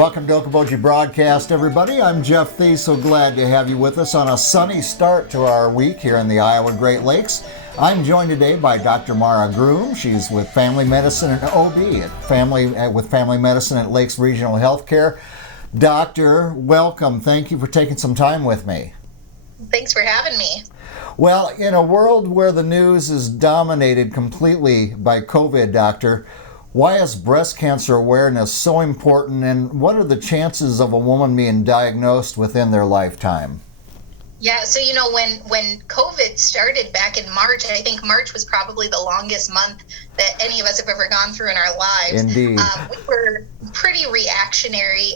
Welcome to Okoboji Broadcast, everybody. I'm Jeff Thie, so glad to have you with us on a sunny start to our week here in the Iowa Great Lakes. I'm joined today by Dr. Mara Groom. She's with Family Medicine and OB with Family Medicine at Lakes Regional Healthcare. Doctor, welcome. Thank you for taking some time with me. Thanks for having me. Well, in a world where the news is dominated completely by COVID, Doctor, why is breast cancer awareness so important, and what are the chances of a woman being diagnosed within their lifetime? Yeah, so when COVID started back in March, I think March was probably the longest month that any of us have ever gone through in our lives. Indeed. We were pretty reactionary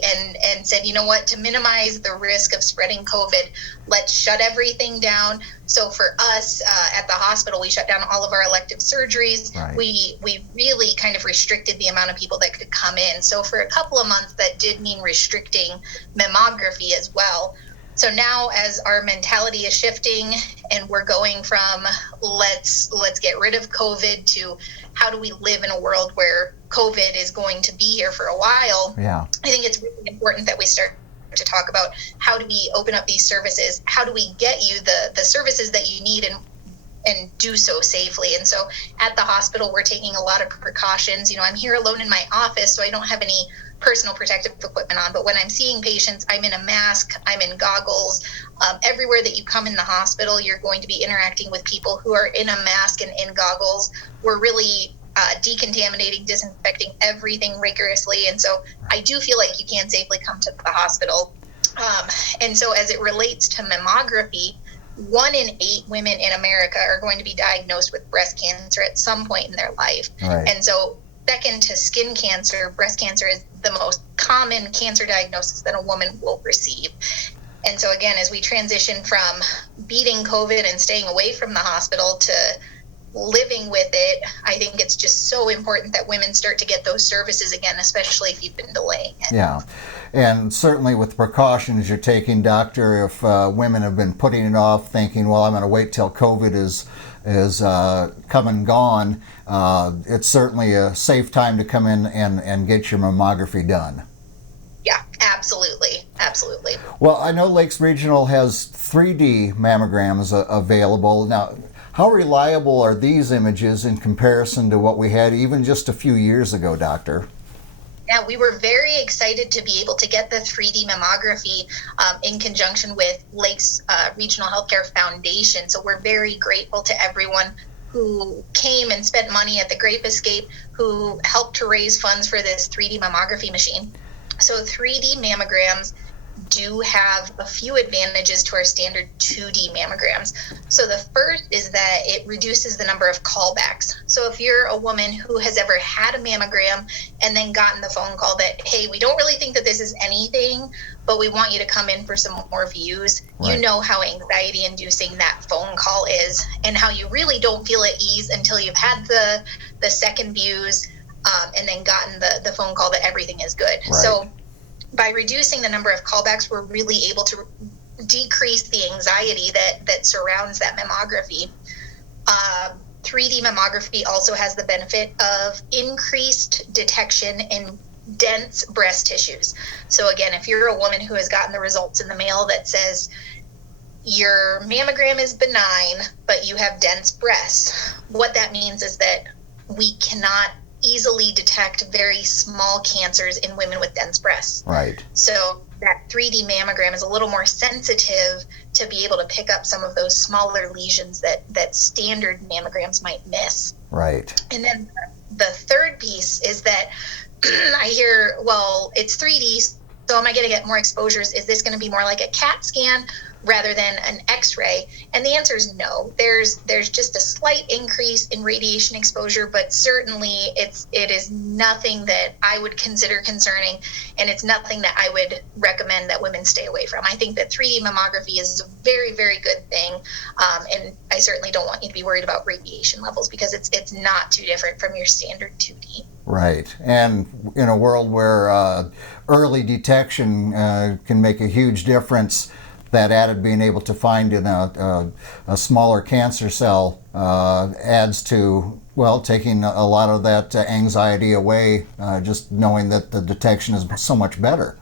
and said, you know what, to minimize the risk of spreading COVID, let's shut everything down. So for us at the hospital, we shut down all of our elective surgeries. Right. We really kind of restricted the amount of people that could come in. So for a couple of months, that did mean restricting mammography as well. So now as our mentality is shifting and we're going from let's get rid of COVID to how do we live in a world where COVID is going to be here for a while, Yeah. I think it's really important that we start to talk about how do we open up these services, how do we get you the services that you need and do so safely. And so at the hospital, we're taking a lot of precautions. I'm here alone in my office, so I don't have any personal protective equipment on, but when I'm seeing patients, I'm in a mask, I'm in goggles. Everywhere that you come in the hospital, you're going to be interacting with people who are in a mask and in goggles. We're really decontaminating, disinfecting everything rigorously, and so I do feel like you can safely come to the hospital. And so as it relates to mammography, 1 in 8 women in America are going to be diagnosed with breast cancer at some point in their life. Right. And so second to skin cancer, breast cancer is the most common cancer diagnosis that a woman will receive. And so again, as we transition from beating COVID and staying away from the hospital to living with it, I think it's just so important that women start to get those services again, especially if you've been delaying it. Yeah, and certainly with the precautions you're taking, Doctor, if women have been putting it off thinking, well, I'm going to wait till COVID is come and gone, it's certainly a safe time to come in and get your mammography done. Yeah, absolutely. Well, I know Lakes Regional has 3D mammograms available. Now, how reliable are these images in comparison to what we had even just a few years ago, Doctor? Yeah, we were very excited to be able to get the 3D mammography in conjunction with Lakes Regional Healthcare Foundation. So we're very grateful to everyone who came and spent money at the Grape Escape, who helped to raise funds for this 3D mammography machine. So 3D mammograms do have a few advantages to our standard 2D mammograms. So the first is that it reduces the number of callbacks. So if you're a woman who has ever had a mammogram and then gotten the phone call that, hey, we don't really think that this is anything, but we want you to come in for some more views, right. You know how anxiety inducing that phone call is and how you really don't feel at ease until you've had the second views and then gotten the phone call that everything is good. Right. So by reducing the number of callbacks, we're really able to decrease the anxiety that surrounds that mammography. 3D mammography also has the benefit of increased detection in dense breast tissues. So again, if you're a woman who has gotten the results in the mail that says your mammogram is benign, but you have dense breasts, what that means is that we cannot easily detect very small cancers in women with dense breasts. Right. So that 3D mammogram is a little more sensitive to be able to pick up some of those smaller lesions that standard mammograms might miss. Right. And then the third piece is that I hear, well, it's 3D, so am I going to get more exposures? Is this going to be more like a CAT scan rather than an X-ray? And the answer is no. There's just a slight increase in radiation exposure, but certainly it is nothing that I would consider concerning, and it's nothing that I would recommend that women stay away from. I think that 3D mammography is a very, very good thing, and I certainly don't want you to be worried about radiation levels because it's not too different from your standard 2D. Right, and in a world where early detection can make a huge difference, that added being able to find in a smaller cancer cell adds to well, taking a lot of that anxiety away, just knowing that the detection is so much better.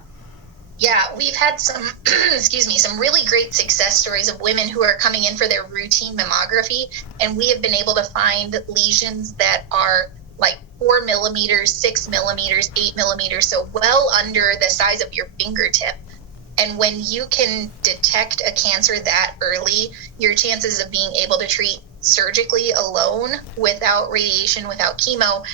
Yeah, we've had some, excuse me, some really great success stories of women who are coming in for their routine mammography, and we have been able to find lesions that are like 4 millimeters, 6 millimeters, 8 millimeters, so well under the size of your fingertip. And when you can detect a cancer that early, your chances of being able to treat surgically alone without radiation, without chemo,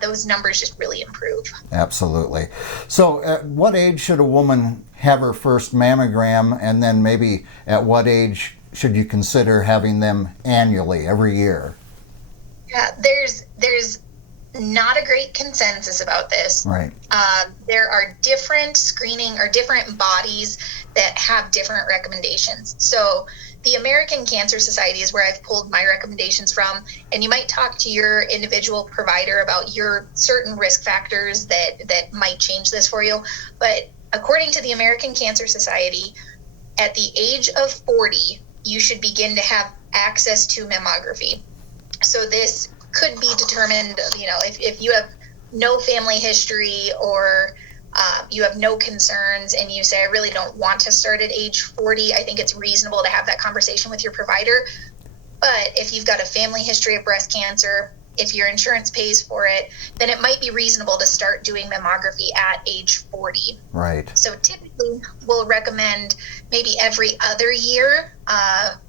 those numbers just really improve. Absolutely. So at what age should a woman have her first mammogram, and then maybe at what age should you consider having them annually, every year? Yeah, there's not a great consensus about this. Right. There are different screening or different bodies that have different recommendations. So the American Cancer Society is where I've pulled my recommendations from, and you might talk to your individual provider about your certain risk factors that might change this for you. But according to the American Cancer Society, at the age of 40, you should begin to have access to mammography. So this could be determined, if you have no family history or you have no concerns and you say, I really don't want to start at age 40, I think it's reasonable to have that conversation with your provider. But if you've got a family history of breast cancer, if your insurance pays for it, then it might be reasonable to start doing mammography at age 40. Right. So typically we'll recommend maybe every other year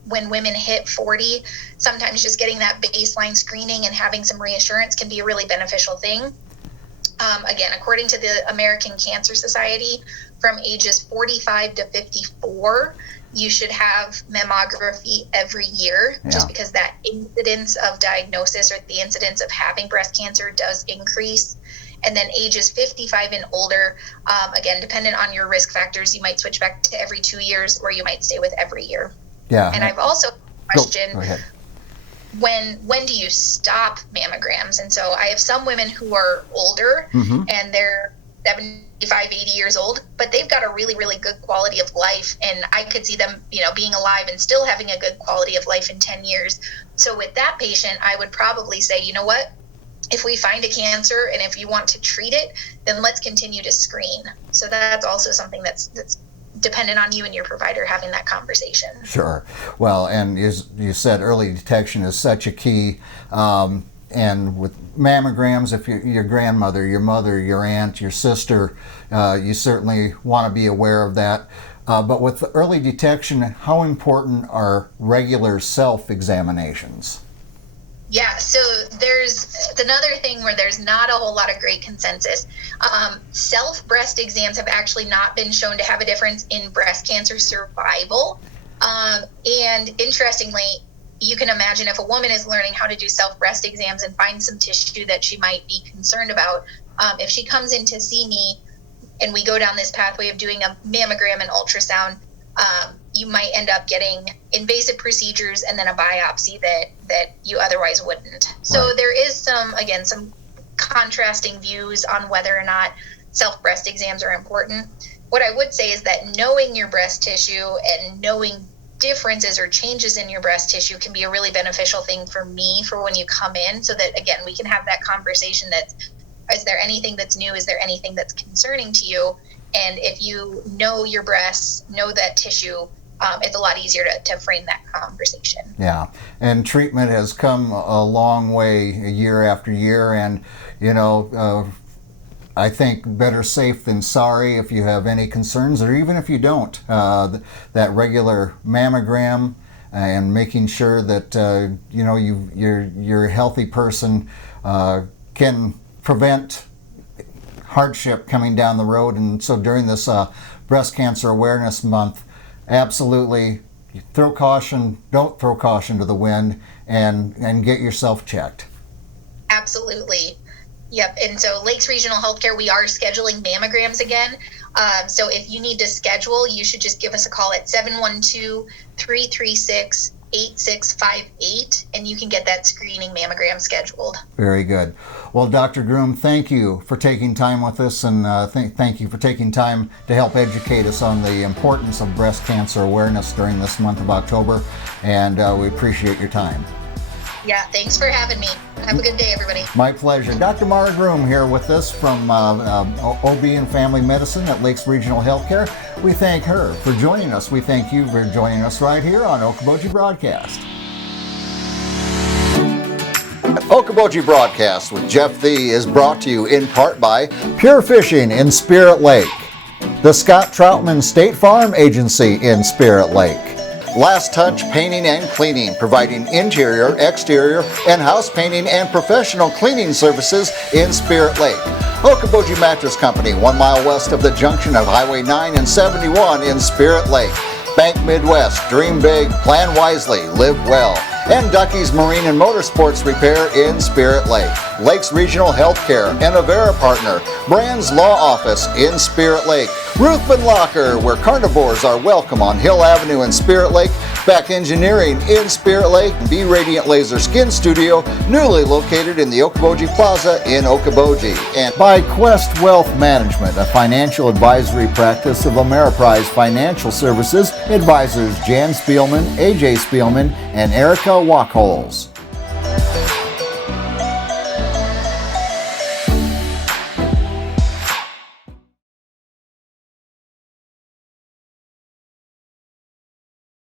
when women hit 40. Sometimes just getting that baseline screening and having some reassurance can be a really beneficial thing. Again, according to the American Cancer Society, from ages 45 to 54, you should have mammography every year, just because that incidence of diagnosis or the incidence of having breast cancer does increase. And then ages 55 and older, again, dependent on your risk factors, you might switch back to every 2 years, or you might stay with every year. Yeah. And I've also questioned, go ahead. When do you stop mammograms? And so I have some women who are older and they're 75, 80 years old, but they've got a really, really good quality of life. And I could see them, being alive and still having a good quality of life in 10 years. So with that patient, I would probably say, you know what? If we find a cancer and if you want to treat it, then let's continue to screen. So that's also something that's dependent on you and your provider having that conversation. Sure. Well, and you said early detection is such a key. And with mammograms, if your grandmother, your mother, your aunt, your sister, you certainly want to be aware of that. But with early detection, how important are regular self-examinations? Yeah, so there's another thing where there's not a whole lot of great consensus. Self-breast exams have actually not been shown to have a difference in breast cancer survival. And interestingly, you can imagine if a woman is learning how to do self-breast exams and finds some tissue that she might be concerned about, if she comes in to see me and we go down this pathway of doing a mammogram and ultrasound, you might end up getting invasive procedures and then a biopsy that you otherwise wouldn't. So there is some contrasting views on whether or not self-breast exams are important. What I would say is that knowing your breast tissue and knowing differences or changes in your breast tissue can be a really beneficial thing for me for when you come in, so that, again, we can have that conversation that, is there anything that's new? Is there anything that's concerning to you? And if you know your breasts, know that tissue, it's a lot easier to frame that conversation. Yeah, and treatment has come a long way year after year, and I think better safe than sorry if you have any concerns, or even if you don't. That regular mammogram and making sure that you're a healthy person can prevent hardship coming down the road. And so during this Breast Cancer Awareness Month, absolutely don't throw caution to the wind, and get yourself checked. Absolutely. Yep. And so Lakes Regional Healthcare, we are scheduling mammograms again. So if you need to schedule, you should just give us a call at 712-336-8658, and you can get that screening mammogram scheduled. Very good. Well, Dr. Groom, thank you for taking time with us, and thank you for taking time to help educate us on the importance of breast cancer awareness during this month of October, and we appreciate your time. Yeah, thanks for having me. Have a good day, everybody. My pleasure. Dr. Mara Groom here with us from OB and Family Medicine at Lakes Regional Healthcare. We thank her for joining us. We thank you for joining us right here on Okoboji Broadcast. Okoboji Broadcast with Jeff Thee is brought to you in part by Pure Fishing in Spirit Lake, the Scott Troutman State Farm Agency in Spirit Lake, Last Touch Painting and Cleaning, providing interior, exterior, and house painting and professional cleaning services in Spirit Lake, Okoboji Mattress Company, 1 mile west of the junction of Highway 9 and 71 in Spirit Lake, Bank Midwest, dream big, plan wisely, live well, and Ducky's Marine and Motorsports Repair in Spirit Lake, Lakes Regional Healthcare and Avera Partner, Brand's Law Office in Spirit Lake, Ruthven Locker, where carnivores are welcome on Hill Avenue in Spirit Lake, Beck Engineering in Spirit Lake, Be Radiant Laser Skin Studio, newly located in the Okoboji Plaza in Okoboji, and by Quest Wealth Management, a financial advisory practice of Ameriprise Financial Services, advisors Jan Spielman, AJ Spielman, and Erica Wachholz.